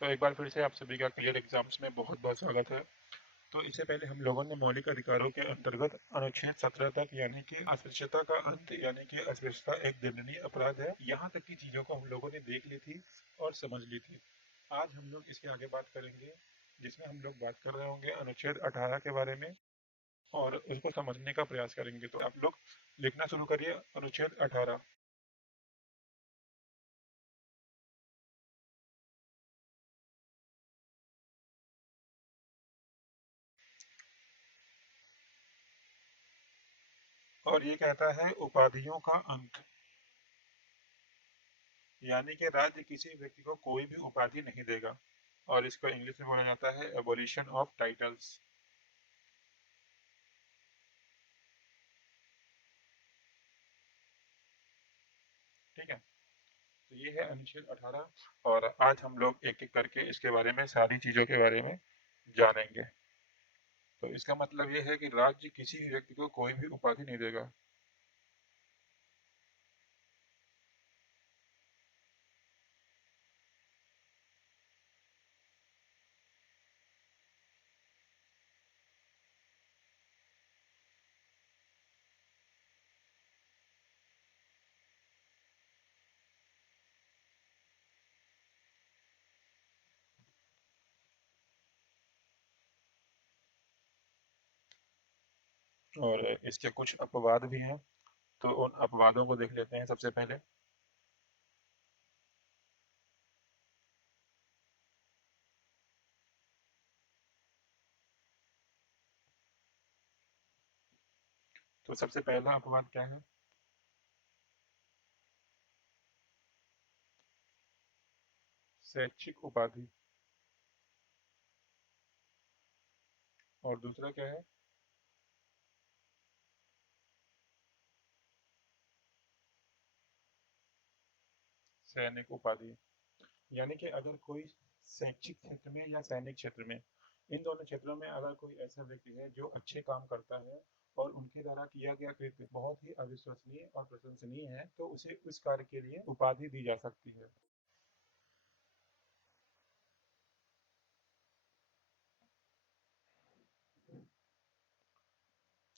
तो एक बार फिर से आप सभी का क्लियर एग्जाम्स में बहुत बहुत स्वागत है। तो इससे पहले हम लोगों ने मौलिक अधिकारों के अंतर्गत अनुच्छेद 17 तक यानी कि अस्पृश्यता का अंत यानी कि अस्पृश्यता एक दंडनीय अपराध है, यहाँ तक की चीजों को हम लोगों ने देख ली थी और समझ ली थी। आज हम लोग इसके आगे बात करेंगे, जिसमें हम लोग बात कर रहे होंगे अनुच्छेद 18 के बारे में और उसको समझने का प्रयास करेंगे। तो आप लोग लिखना शुरू करिए अनुच्छेद 18। और ये कहता है उपाधियों का अंत, यानी कि राज्य किसी व्यक्ति को कोई भी उपाधि नहीं देगा, और इसको इंग्लिश में बोला जाता है एबोलिशन ऑफ टाइटल्स। ठीक है, तो ये है अनुच्छेद 18 और आज हम लोग एक एक करके इसके बारे में सारी चीजों के बारे में जानेंगे। तो इसका मतलब ये है कि राज्य किसी भी व्यक्ति को कोई भी उपाधि नहीं देगा। और इसके कुछ अपवाद भी हैं, तो उन अपवादों को देख लेते हैं सबसे पहले। तो सबसे पहला अपवाद क्या है? शैक्षिक उपाधि। और दूसरा क्या है? सैनिक उपाधि। यानी कि अगर कोई शैक्षिक क्षेत्र में या सैनिक क्षेत्र में, इन दोनों क्षेत्रों में अगर कोई ऐसा व्यक्ति है जो अच्छे काम करता है और उनके द्वारा किया गया कृत्य बहुत ही अविश्वसनीय और प्रशंसनीय है, तो उसे उस कार्य के लिए उपाधि दी जा सकती है।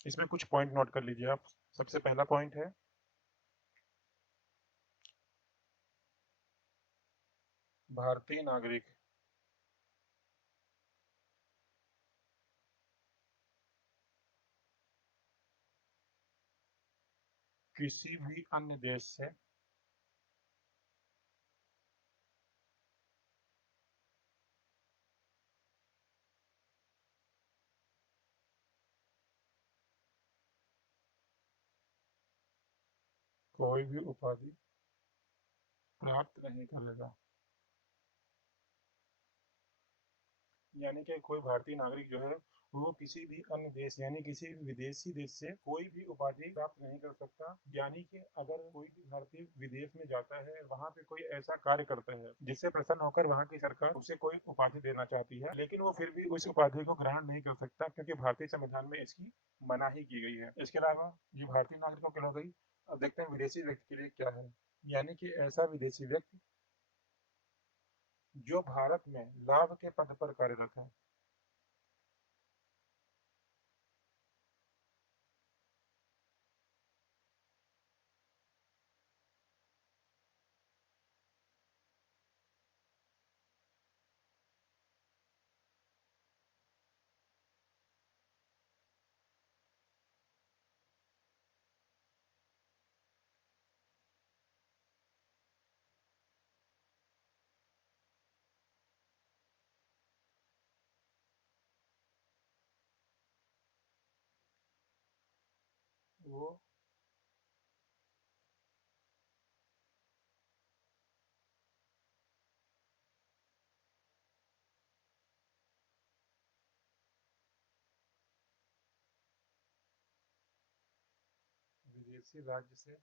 इसमें कुछ पॉइंट नोट कर लीजिए आप। सबसे पहला पॉइंट है भारतीय नागरिक किसी भी अन्य देश से कोई भी उपाधि प्राप्त नहीं करेगा। यानी कि कोई भारतीय नागरिक जो है वो किसी भी अन्य देश यानी किसी भी विदेशी देश से कोई भी उपाधि प्राप्त नहीं कर सकता। यानी कि अगर कोई भी भारतीय विदेश में जाता है, वहां पे कोई ऐसा कार्य करता है जिससे प्रसन्न होकर वहां की सरकार उसे कोई उपाधि देना चाहती है, लेकिन वो फिर भी उस उपाधि को ग्रहण नहीं कर सकता, क्योंकि भारतीय संविधान में इसकी मनाही की गई है। इसके अलावा ये भारतीय नागरिकों के हो गई। अब देखते हैं विदेशी व्यक्ति के लिए क्या है। यानी कि ऐसा विदेशी व्यक्ति जो भारत में लाभ के पद पर कार्यरत है। वो विदेशी राज्य से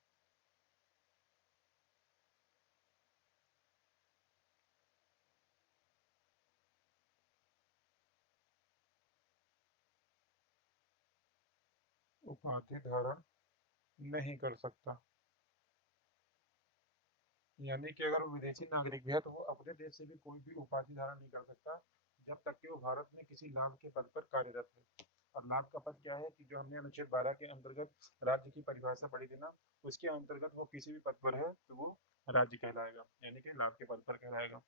उपाधि धारण नहीं कर सकता। यानी कि अगर वो विदेशी नागरिक भी है तो वो अपने देश से भी कोई भी उपाधि धारण नहीं कर सकता जब तक कि वो भारत में किसी लाभ के पद पर कार्यरत है। और लाभ का पद क्या है कि जो हमने अनुच्छेद 12 के अंतर्गत राज्य की परिभाषा पढ़ी थी ना, उसके अंतर्गत वो किसी भी पद पर है तो वो राज्य कहलाएगा, यानी कि लाभ के पद पर कहलाएगा।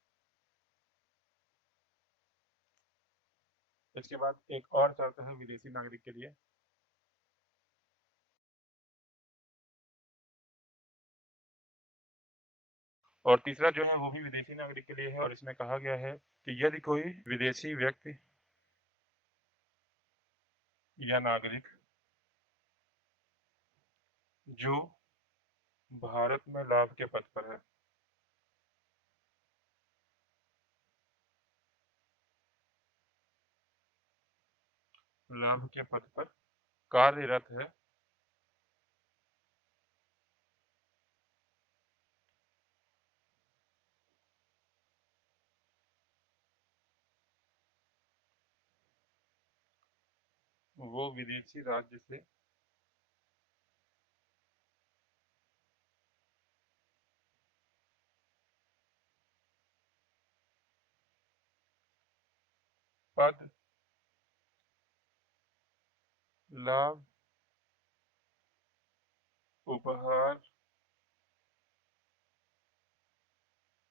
इसके बाद एक और शर्त है विदेशी नागरिक के लिए। और तीसरा जो है वो भी विदेशी नागरिक के लिए है, और इसमें कहा गया है कि यदि कोई विदेशी व्यक्ति या नागरिक जो भारत में लाभ के पद पर है, लाभ के पद पर कार्यरत है, वो विदेशी राज्य से पद, लाभ, उपहार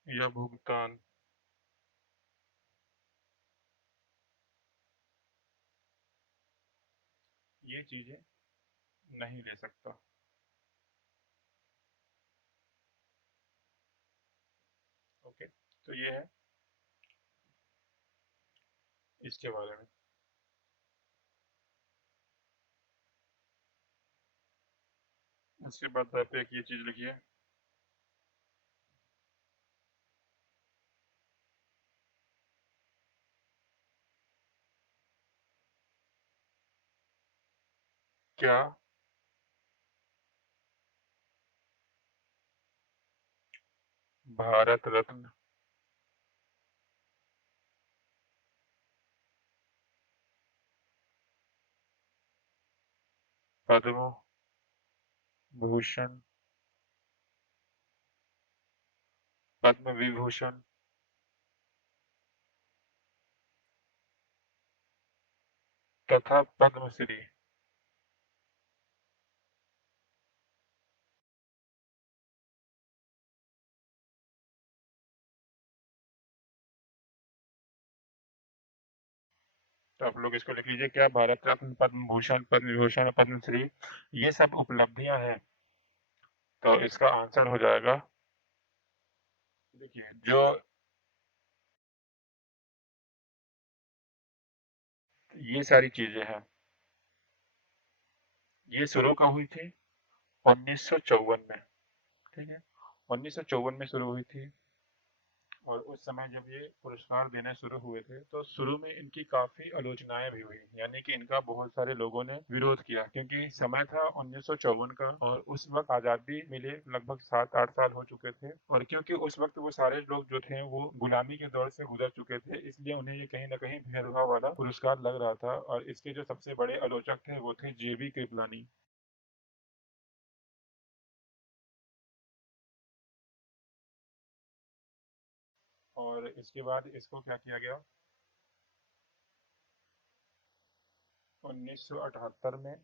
या भुगतान, ये चीजें नहीं ले सकता। ओके, तो ये है इसके बारे में। इसके बाद आप एक ये चीज लिखिए, क्या भारत रत्न, पद्म भूषण, पद्म विभूषण तथा पद्मश्री। तो आप लोग इसको लिख लीजिए, क्या भारत रत्न, पद्म भूषण, पद्म विभूषण, पद्मश्री ये सब उपलब्धियां हैं। तो इसका आंसर हो जाएगा, देखिए जो ये सारी चीजें हैं, ये शुरू कब हुई थी? 1954 में। ठीक है, 1954 में शुरू हुई थी। और उस समय जब ये पुरस्कार देने शुरू हुए थे तो शुरू में इनकी काफी आलोचनाएं भी हुई, यानी कि इनका बहुत सारे लोगों ने विरोध किया, क्योंकि समय था 1954 का और उस वक्त आजादी मिले लगभग 7-8 साल हो चुके थे, और क्योंकि उस वक्त वो सारे लोग जो थे वो गुलामी के दौर से गुजर चुके थे, इसलिए उन्हें ये कहीं ना कहीं भेदभाव वाला पुरस्कार लग रहा था। और इसके जो सबसे बड़े आलोचक थे वो थे जेबी कृपलानी। और इसके बाद इसको क्या किया गया, 1978 में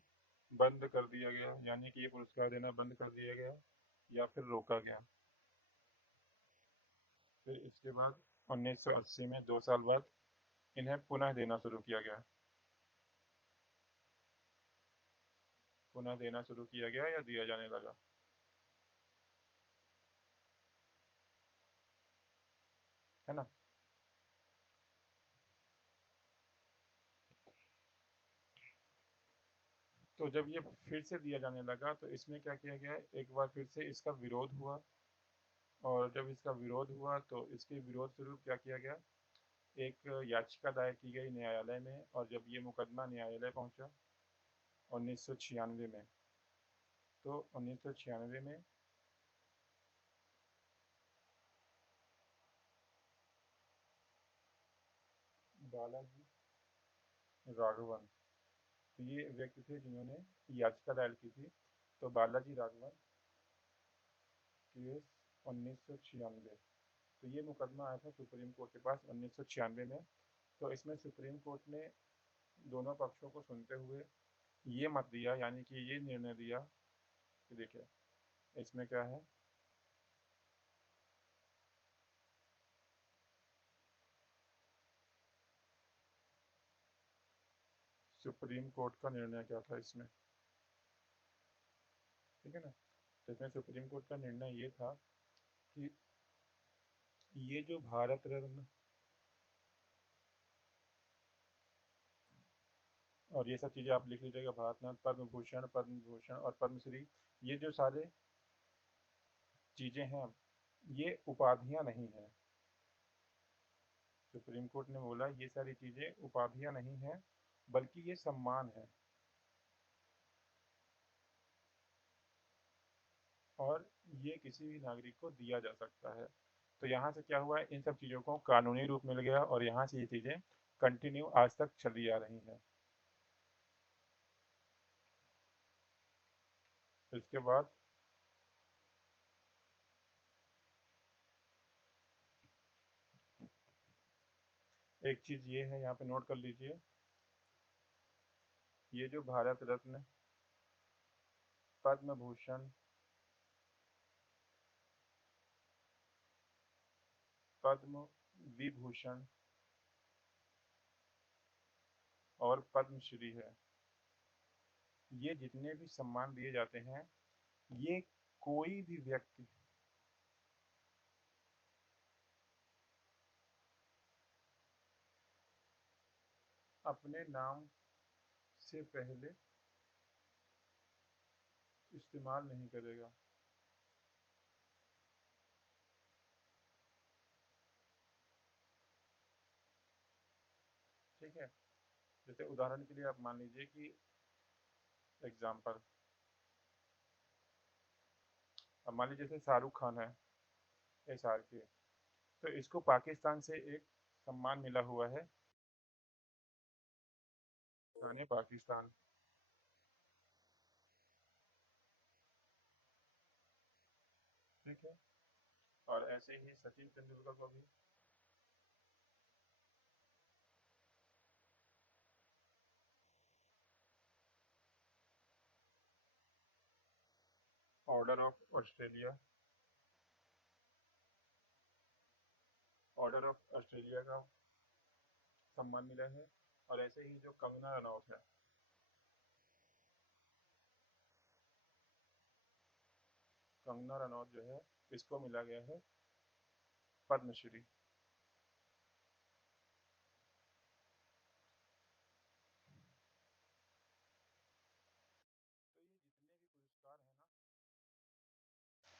बंद कर दिया गया, यानी कि ये पुरस्कार देना बंद कर दिया गया या फिर रोका गया। फिर इसके बाद 1980 में 2 साल बाद इन्हें पुनः देना शुरू किया गया। पुनः देना शुरू किया गया या दिया जाने लगा। है ना। तो जब ये फिर से दिया जाने लगा तो इसमें क्या किया गया, एक बार फिर से इसका विरोध हुआ। और जब इसका विरोध हुआ तो इसके विरोध स्वरूप क्या किया गया, एक याचिका दायर की गई न्यायालय में। और जब ये मुकदमा न्यायालय पहुंचा 1996 में, तो 1996 में बालाजी राघवन, तो ये व्यक्ति थे जिन्होंने याचिका दायर की थी। तो बालाजी राघवन केस 1996। तो ये मुकदमा आया था सुप्रीम कोर्ट के पास 1996 में। तो इसमें सुप्रीम कोर्ट ने दोनों पक्षों को सुनते हुए ये मत दिया, यानी कि ये निर्णय दिया कि देखिए इसमें क्या है, सुप्रीम कोर्ट का निर्णय क्या था इसमें, ठीक है ना। तो इसमें सुप्रीम कोर्ट का निर्णय ये था कि ये जो भारत रत्न और ये सब चीज़ें आप लिख लीजिएगा, भारत रत्न, पद्म भूषण, पद्म भूषण और पद्मश्री, ये जो सारे चीज़ें हैं ये उपाधियां नहीं हैं। सुप्रीम कोर्ट ने बोला ये सारी चीज़ें उपाधियां नहीं हैं, बल्कि ये सम्मान है, और ये किसी भी नागरिक को दिया जा सकता है। तो यहाँ से क्या हुआ है, इन सब चीज़ों को कानूनी रूप मिल गया और यहाँ से ये चीज़ें कंटिन्यू आज तक चली आ रही हैं। इसके बाद एक चीज़ ये है, यहाँ पे नोट कर लीजिए, ये जो भारत रत्न, पद्म भूषण, पद्म विभूषण और पद्मश्री है, ये जितने भी सम्मान दिए जाते हैं, ये कोई भी व्यक्ति अपने नाम से पहले इस्तेमाल नहीं करेगा। ठीक है। जैसे उदाहरण के लिए आप मान लीजिए कि एग्जाम्पल, अब मान लीजिए जैसे शाहरुख खान है, SRK, तो इसको पाकिस्तान से एक सम्मान मिला हुआ है, शान पाकिस्तान। ठीक है। और ऐसे ही सचिन तेंदुलकर को भी order of Australia, order of Australia का सम्मान मिला है। और ऐसे ही जो कंगना रनौत है, कंगना रनौत जो है, इसको मिला गया है पद्मश्री। तो ये जितने भी पुरस्कार हैं ना,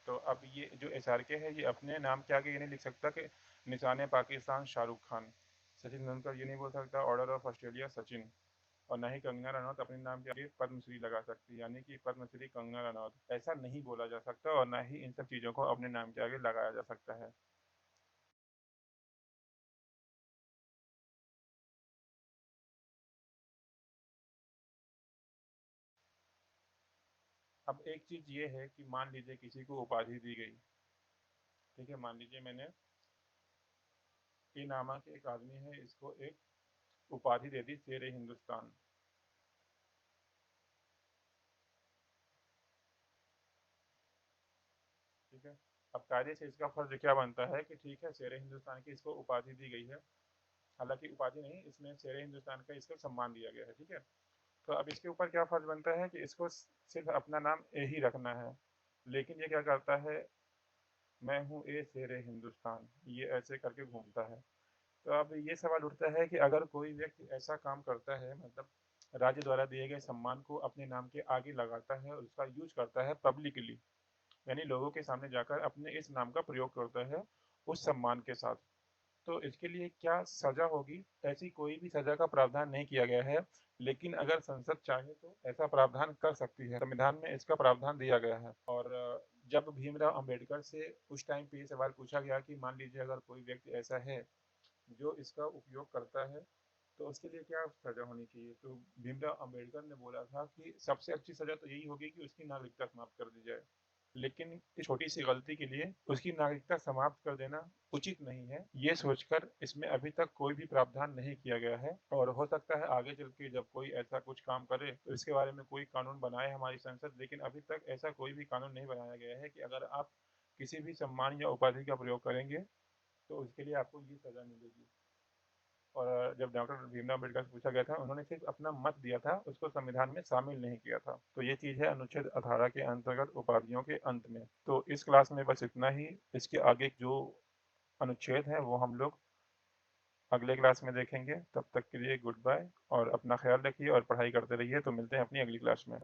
तो अब ये जो SRK है, ये अपने नाम के आगे ये नहीं लिख सकता कि निशान पाकिस्तान शाहरुख खान, सचिन तेंदुलकर ये नहीं बोल सकता ऑर्डर ऑफ ऑस्ट्रेलिया सचिन, और ना ही कंगना रनौत अपने नाम के आगे पद्मश्री लगा सकती है, यानी कि पद्मश्री कंगना रनौत, ऐसा नहीं बोला जा सकता और ना ही इन सब चीज़ों को अपने नाम के आगे लगाया जा सकता है। अब एक चीज़ ये है कि मान लीजिए किसी को उपाधि दी गई, ठीक है, मान लीजिए मैंने ई नामक एक आदमी है, इसको एक उपाधि दे दी शेर ए हिंदुस्तान। ठीक है। अब कायदे से इसका फर्ज क्या बनता है कि ठीक है, शेर ए हिंदुस्तान की इसको उपाधि दी गई है, हालांकि उपाधि नहीं, इसमें शेर ए हिंदुस्तान का इसको सम्मान दिया गया है, ठीक है। तो अब इसके ऊपर क्या फर्ज बनता है कि इसको सिर्फ अपना नाम ए ही रखना है, लेकिन ये क्या करता है, मैं हूँ ए शेर ए हिंदुस्तान, ये ऐसे करके घूमता है। तो अब ये सवाल उठता है कि अगर कोई व्यक्ति ऐसा काम करता है, मतलब राज्य द्वारा दिए गए सम्मान को अपने नाम के आगे लगाता है और उसका यूज करता है पब्लिकली, यानी लोगों के सामने जाकर अपने इस नाम का प्रयोग करता है उस सम्मान के साथ, तो इसके लिए क्या सजा होगी, ऐसी कोई भी सजा का प्रावधान नहीं किया गया है। लेकिन अगर संसद चाहे तो ऐसा प्रावधान कर सकती है, संविधान में इसका प्रावधान दिया गया है। और जब भीमराव अंबेडकर से उस टाइम पे ये सवाल पूछा गया कि मान लीजिए अगर कोई व्यक्ति ऐसा है जो इसका उपयोग करता है, तो उसके लिए क्या सजा होनी चाहिए, तो भीमराव अंबेडकर ने बोला था कि सबसे अच्छी सजा तो यही होगी कि उसकी नागरिकता समाप्त कर दी जाए। लेकिन इस छोटी सी गलती के लिए उसकी नागरिकता समाप्त कर देना उचित नहीं है। ये सोचकर इसमें अभी तक कोई भी प्रावधान नहीं किया गया है और हो सकता है आगे चल के जब कोई ऐसा कुछ काम करे तो इसके बारे में कोई कानून बनाए हमारी संसद, लेकिन अभी तक ऐसा कोई भी कानून नहीं बनाया गया है कि अगर आप किसी भी सम्मान या उपाधि का प्रयोग करेंगे तो उसके लिए आपको ये सजा मिलेगी। और जब डॉक्टर भीमराव अम्बेडकर से पूछा गया था, उन्होंने सिर्फ अपना मत दिया था, उसको संविधान में शामिल नहीं किया था। तो ये चीज़ है अनुच्छेद 18 के अंतर्गत उपाधियों के अंत में। तो इस क्लास में बस इतना ही। इसके आगे जो अनुच्छेद हैं वो हम लोग अगले क्लास में देखेंगे। तब तक के लिए गुड बाय और अपना ख्याल रखिए और पढ़ाई करते रहिए। तो मिलते हैं अपनी अगली क्लास में।